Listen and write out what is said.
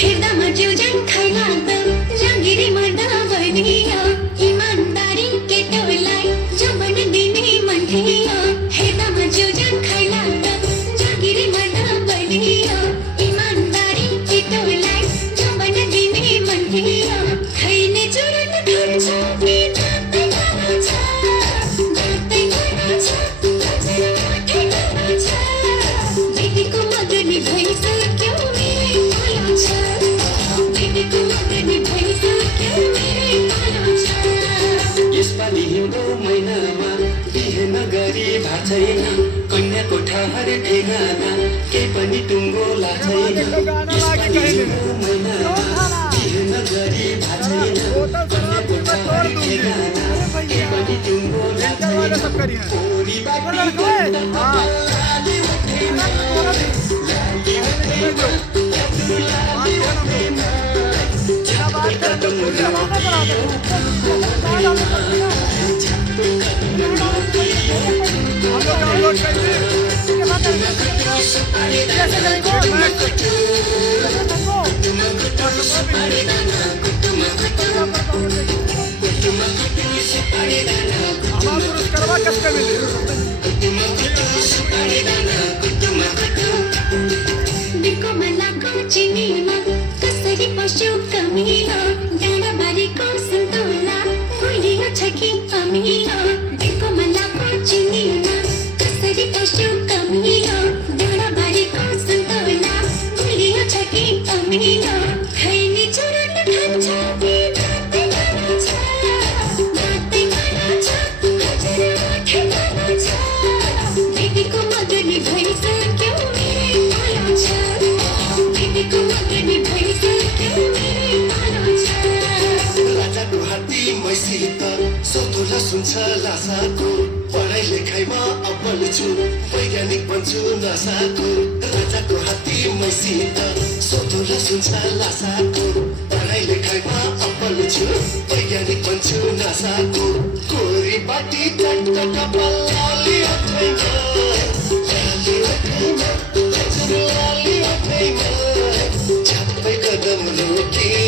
हेर्दामा जिउज्यान खाइलाग्दो जागिरी मर्दा भनियो इमानदारी केटोलाई जमन दिने मन थियो हेर्दामा जिउज्यान खाइलाग्दो जागिरी मर्दा भनियो इमानदारी केटोलाई जमन दिने मन थियो खैने चुरन खान्छ कि जातै खान्छ जातै खान्छ दिदीको मगनी भइसक्यो मेरै पालो छ दिदीको मगनी भइसक्यो मेरै पालो छ यसपालि हिउँदो महिनामा बिहे नगरी भएको छैन कन्याको ठहर ठेगाना केही पनि टुङ्गो लाग्दैन यसपालि हिउँदो महिनामा बिहे नगरी भएको छैन कन्याको ठहर ठेगाना केही पनि टुङ्गो लाग्दैन ओरी बाटी लाली उठेमा लाली उठेमा लाली उठेमा छापै कदम रोकियो छापै कदम रोकियो दिनको मलाको चिनीमा कसरी पस्यो कमिलो डाँडाबारीको सन्तोला फुलियो छ कि अमिलो दिनको मलाको चिनीमा कसरी पस्यो कमिलो डाँडाबारीको सन्तोला फुलियो छ कि अमिलो खैनी चुरन खान्छ कि जातै खान्छ जातै खान्छ हजुर माथि खान्छ दिदीको मगनी भइसक्यो मेरै पालो छ दिदीको मगनी भइसक्यो मेरै पालो छ राजाको हात्ती मैसित सतोला सुन्छ लासाको पढाइ लेखाइमा अब्बल छु वैज्ञानिक बन्छु नसाको राजाको हात्ती मैसित सतोला सुन्छ लासाको पढाइ लेखाइमा अब्बल छु वैज्ञानिक बन्छु नसाको कोरी बाटी चट्ट कपाल लाली उठैमा लाली उठैमा लाली उठैमा छापै कदम रोकियो